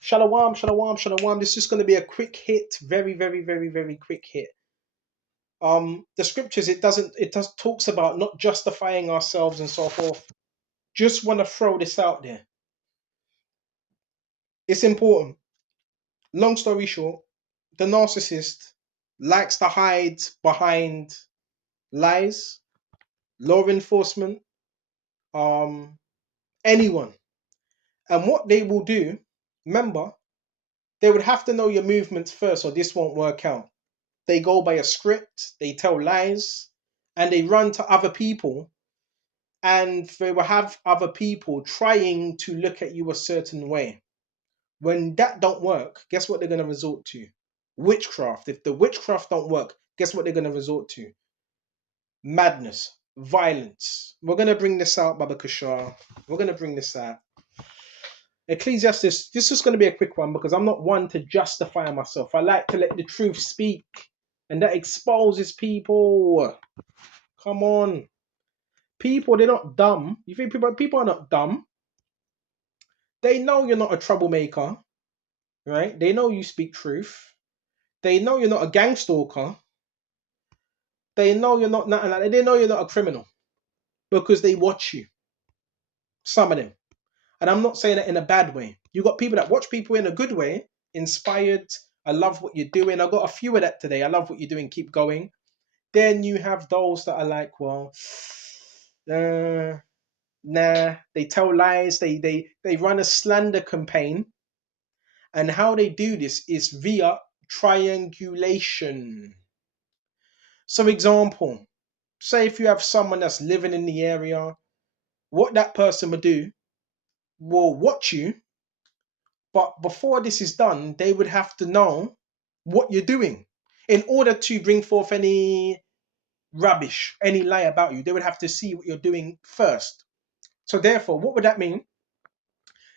Shalom, shalom, shalom. This is just going to be a quick hit, very, very, very, very quick hit. The scriptures it does talks about not justifying ourselves and so forth. Just want to throw this out there. It's important. Long story short, the narcissist likes to hide behind lies, law enforcement, um, anyone. And what they will do, remember, they would have to know your movements first, or this won't work out. They go by a script, they tell lies, and they run to other people, and they will have other people trying to look at you a certain way. When that don't work, guess what they're going to resort to? Witchcraft. If the witchcraft don't work, guess what they're going to resort to? Madness, violence. We're going to bring this out, Baba Kashar. We're going to bring this out. Ecclesiastes, this is going to be a quick one because I'm not one to justify myself. I like to let the truth speak, and that exposes people. Come on. People, they're not dumb. You think people are not dumb? They know you're not a troublemaker, right? They know you speak truth. They know you're not a gang stalker. They know you're not nothing like that. They know you're not a criminal because they watch you. Some of them. And I'm not saying that in a bad way. You got people that watch people in a good way, inspired. I love what you're doing. I got a few of that today. I love what you're doing. Keep going. Then you have those that are like, well, nah. They tell lies. They run a slander campaign. And how they do this is via triangulation. So, example, say if you have someone that's living in the area, what that person would do will watch you, but before this is done, they would have to know what you're doing in order to bring forth any rubbish, any lie about you. They would have to see what you're doing first. So, therefore, what would that mean?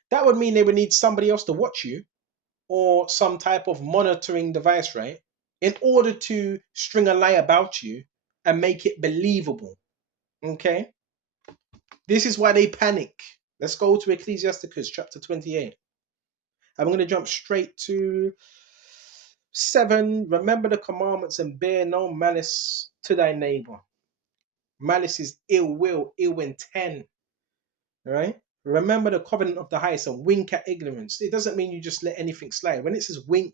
That would mean they would need somebody else to watch you or some type of monitoring device, right? In order to string a lie about you and make it believable. Okay? This is why they panic. Let's go to Ecclesiasticus chapter 28. I'm going to jump straight to 7. Remember the commandments and bear no malice to thy neighbor. Malice is ill will, ill intent. Right? Remember the covenant of the highest and wink at ignorance. It doesn't mean you just let anything slide. When it says wink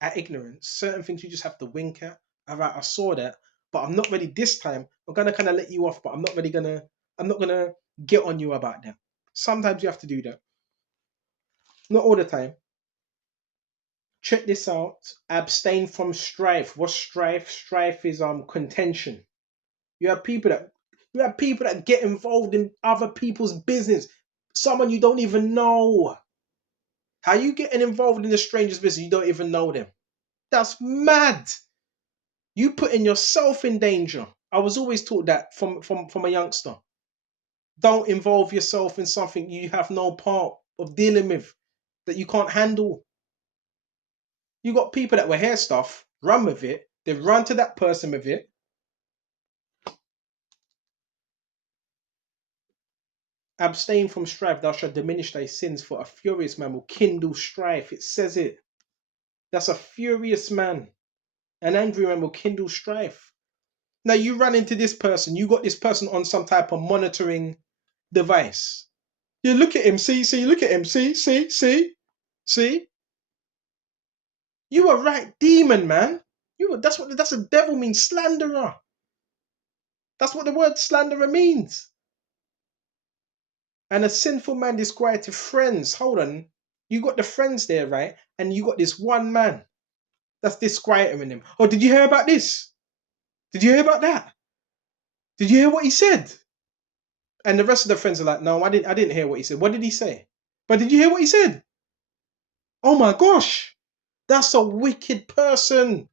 at ignorance, certain things you just have to wink at. All right, I saw that, but I'm not ready this time. I'm gonna kind of let you off, but I'm not gonna get on you about that. Sometimes you have to do that. Not all the time. Check this out. Abstain from strife. What's strife? Strife is contention. You have people that get involved in other people's business. Someone you don't even know. How you getting involved in a stranger's business? You don't even know them. That's mad. You putting yourself in danger. I was always taught that from a youngster. Don't involve yourself in something you have no part of dealing with, that you can't handle. You got people that will hear stuff, run with it, they run to that person with it. Abstain from strife, thou shalt diminish thy sins, for a furious man will kindle strife. It says it. That's a furious man. An angry man will kindle strife. Now you run into this person, you got this person on some type of monitoring device. You look at him, see, look at him, see. You a right demon, man. That's a devil means, slanderer. That's what the word slanderer means. And a sinful man disquieted friends. Hold on. You got the friends there, right? And you got this one man that's disquieting him. Oh, did you hear about this? Did you hear about that? Did you hear what he said? And the rest of the friends are like, no, I didn't hear what he said. What did he say? But did you hear what he said? Oh my gosh. That's a wicked person.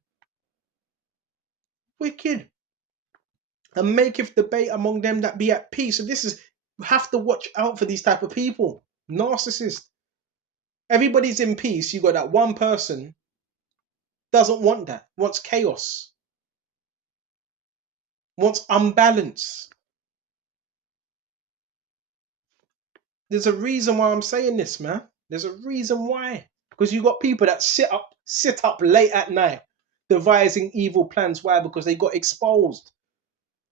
Wicked. And maketh debate among them that be at peace. So this is, you have to watch out for these type of people. Narcissist. Everybody's in peace. You got that one person doesn't want that. Wants chaos. Wants unbalance. There's a reason why I'm saying this, man. There's a reason why. Because you got people that sit up late at night devising evil plans. Why? Because they got exposed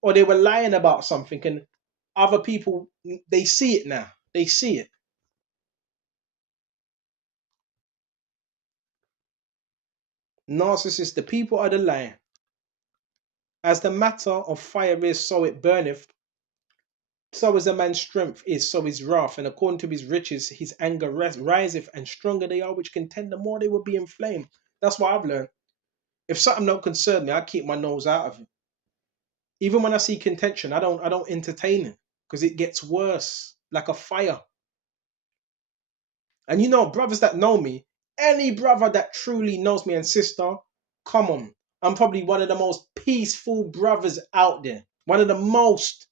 or they were lying about something, and other people, they see it now. They see it. Narcissists, the people are the lie. As the matter of fire is, so it burneth. So as a man's strength is, so his wrath, and according to his riches, his anger riseth, and stronger they are which contend, the more they will be inflamed. That's what I've learned. If something don't concern me, I keep my nose out of it. Even when I see contention, I don't entertain it because it gets worse, like a fire. And you know, brothers that know me, any brother that truly knows me and sister, come on, I'm probably one of the most peaceful brothers out there. One of the most.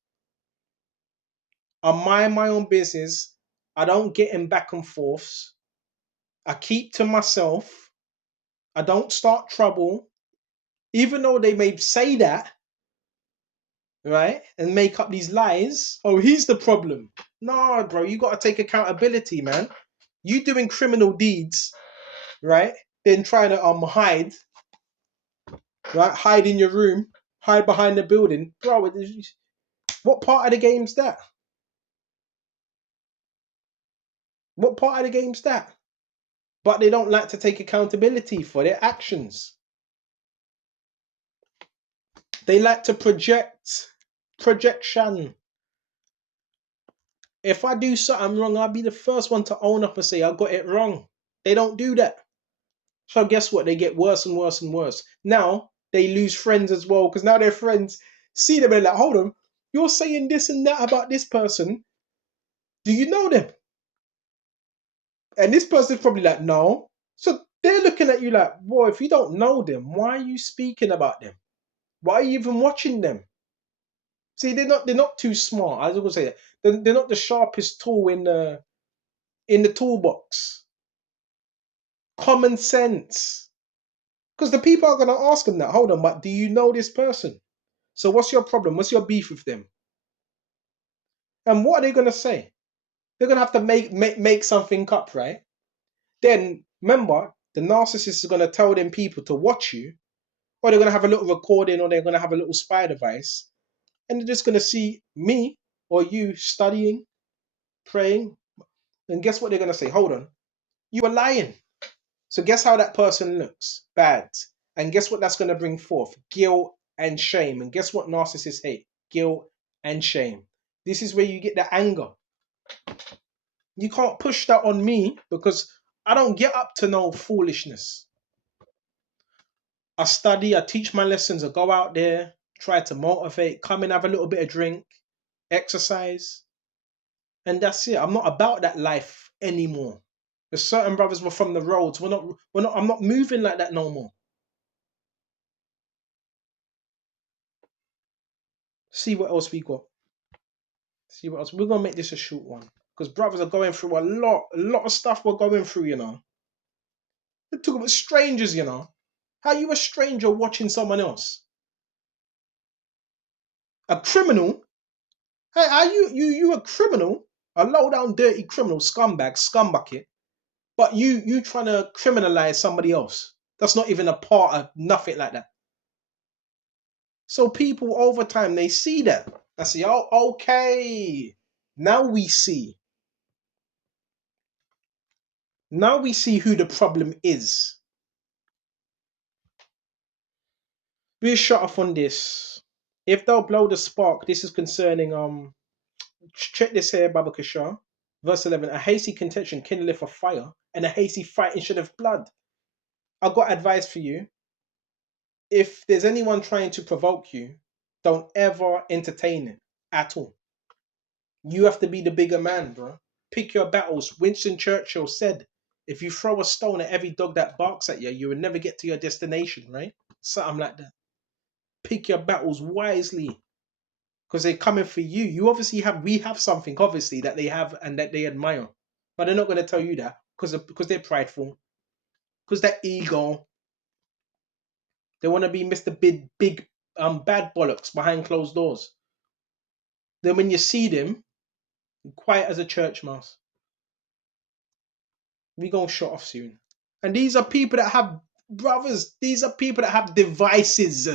I mind my own business. I don't get in back and forths. I keep to myself. I don't start trouble. Even though they may say that, right? And make up these lies. Oh, he's the problem. No, bro, you got to take accountability, man. You doing criminal deeds, right? Then trying to hide, right? Hide in your room, hide behind the building. Bro, what part of the game's that? What part of the game's that? But they don't like to take accountability for their actions. They like to projection. If I do something wrong, I'll be the first one to own up and say I got it wrong. They don't do that. So guess what? They get worse and worse and worse. Now they lose friends as well because now their friends see them and they're like, hold on, you're saying this and that about this person. Do you know them? And this person's probably like, no. So they're looking at you like, boy, if you don't know them, why are you speaking about them? Why are you even watching them? See, they're not too smart. I was gonna say that. They're not the sharpest tool in the toolbox. Common sense. Because the people are gonna ask them that. Hold on, but do you know this person? So what's your problem? What's your beef with them? And what are they gonna say? They're gonna have to make something up, right? Then remember, the narcissist is gonna tell them people to watch you, or they're gonna have a little recording, or they're gonna have a little spy device, and they're just gonna see me or you studying, praying, and guess what they're gonna say? Hold on, you were lying. So guess how that person looks? Bad. And guess what that's gonna bring forth? Guilt and shame. And guess what narcissists hate? Guilt and shame. This is where you get the anger. You can't push that on me because I don't get up to no foolishness. I study, I teach my lessons, I go out there, try to motivate, come and have a little bit of drink, exercise, and that's it. I'm not about that life anymore. There's certain brothers were from the roads. I'm not moving like that no more. See what else we got. See what else. We're gonna make this a short one. Because brothers are going through a lot of stuff we're going through, you know. We're talking about strangers, you know. How you a stranger watching someone else? A criminal? Hey, are you a criminal? A low down dirty criminal, scumbag, scumbucket. But you trying to criminalize somebody else. That's not even a part of nothing like that. So people over time they see that. I say, oh, okay. Now we see. Now we see who the problem is. We'll shut off on this. If they'll blow the spark, this is concerning check this here, Baba Kishar. Verse 11, a hasty contention kindleth a fire, and a hasty fighting should have blood. I've got advice for you. If there's anyone trying to provoke you, don't ever entertain it at all. You have to be the bigger man, bro. Pick your battles. Winston Churchill said, if you throw a stone at every dog that barks at you, you will never get to your destination, right? Something like that. Pick your battles wisely because they're coming for you. We have something obviously that they have and that they admire, but they're not going to tell you that because they're prideful, because they're ego. They want to be Mr. Big bad bollocks behind closed doors. Then when you see them, quiet as a church mouse. We gonna shut off soon. And these are people that have brothers. These are people that have devices.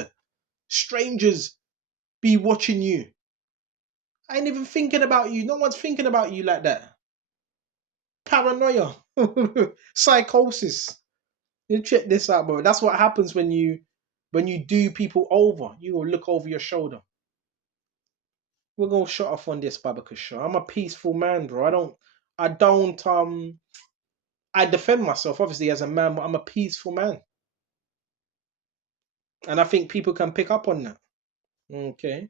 Strangers be watching you. I ain't even thinking about you. No one's thinking about you like that. Paranoia, psychosis. You check this out, bro. That's what happens when you do people over. You will look over your shoulder. We're gonna shut off on this Babaka show. I'm a peaceful man, bro. I don't I defend myself obviously as a man, but I'm a peaceful man. And I think people can pick up on that. Okay.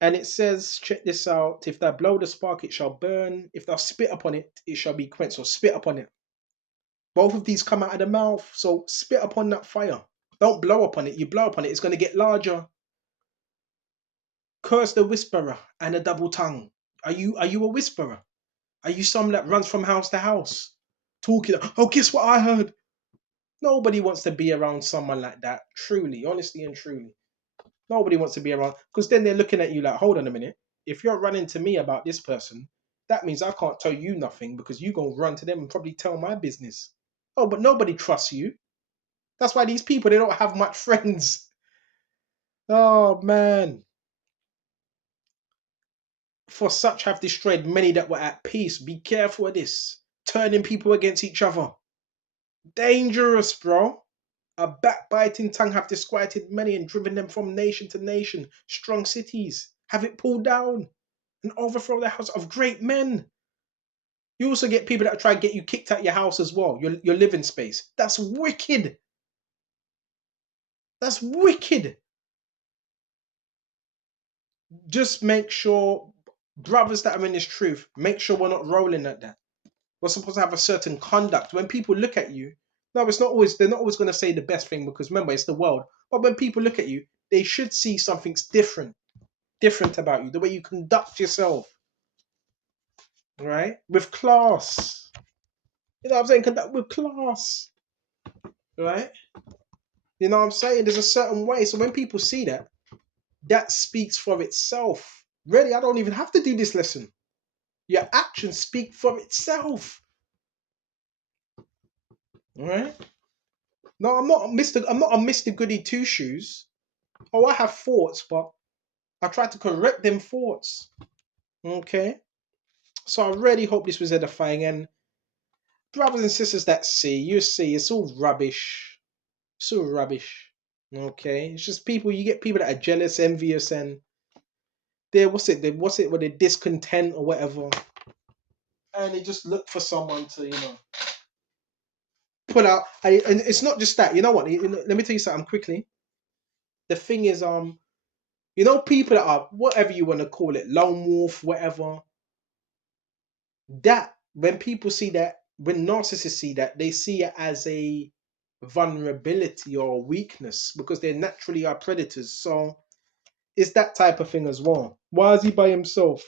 And it says, check this out. If thou blow the spark, it shall burn. If thou spit upon it, it shall be quenched. So spit upon it. Both of these come out of the mouth. So spit upon that fire. Don't blow upon it. You blow upon it, it's going to get larger. Curse the whisperer and a double tongue. Are you a whisperer? Are you someone that runs from house to house? Talking, oh, guess what I heard? Nobody wants to be around someone like that. Truly, honestly and truly. Nobody wants to be around. Because then they're looking at you like, hold on a minute. If you're running to me about this person, that means I can't tell you nothing because you're going to run to them and probably tell my business. Oh, but nobody trusts you. That's why these people, they don't have much friends. Oh, man. For such have destroyed many that were at peace. Be careful of this. Turning people against each other. Dangerous, bro. A backbiting tongue have disquieted many and driven them from nation to nation. Strong cities have it pulled down and overthrow the house of great men. You also get people that try to get you kicked out your house as well, your living space. That's wicked. That's wicked. Just make sure, brothers that are in this truth, make sure we're not rolling at that. We're supposed to have a certain conduct. When people look at you, no, it's not always, they're not always going to say the best thing because remember, it's the world. But when people look at you, they should see something's different about you, the way you conduct yourself, right? With class. You know what I'm saying? Conduct with class, right? You know what I'm saying? There's a certain way. So when people see that, that speaks for itself. Really, I don't even have to do this lesson. Your actions speak for itself. Right? No, I'm not a Mr. Goody Two Shoes. Oh, I have thoughts, but I try to correct them thoughts. Okay? So I really hope this was edifying. And brothers and sisters that see, you see, it's all rubbish. It's all rubbish. Okay? It's just people, you get people that are jealous, envious, and they're, where they're discontent or whatever. And they just look for someone to, put out. And it's not just that. You know what? Let me tell you something quickly. The thing is, people that are whatever you want to call it, lone wolf, whatever. That when people see that, when narcissists see that, they see it as a vulnerability or a weakness because they naturally are predators. So it's that type of thing as well. Why is he by himself?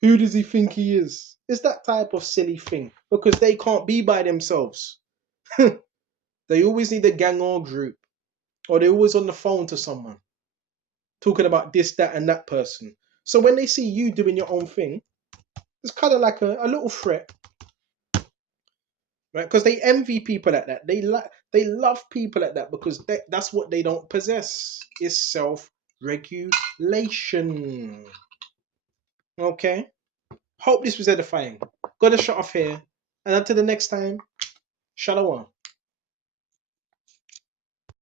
Who does he think he is? It's that type of silly thing because they can't be by themselves. They always need a gang or group, or they're always on the phone to someone talking about this, that, and that person. So when they see you doing your own thing, it's kind of like a little threat, right? Because they envy people like that. They love people like that because that's what they don't possess is self-regulation. Okay. Hope this was edifying. Got to shut off here, and until the next time, shalom.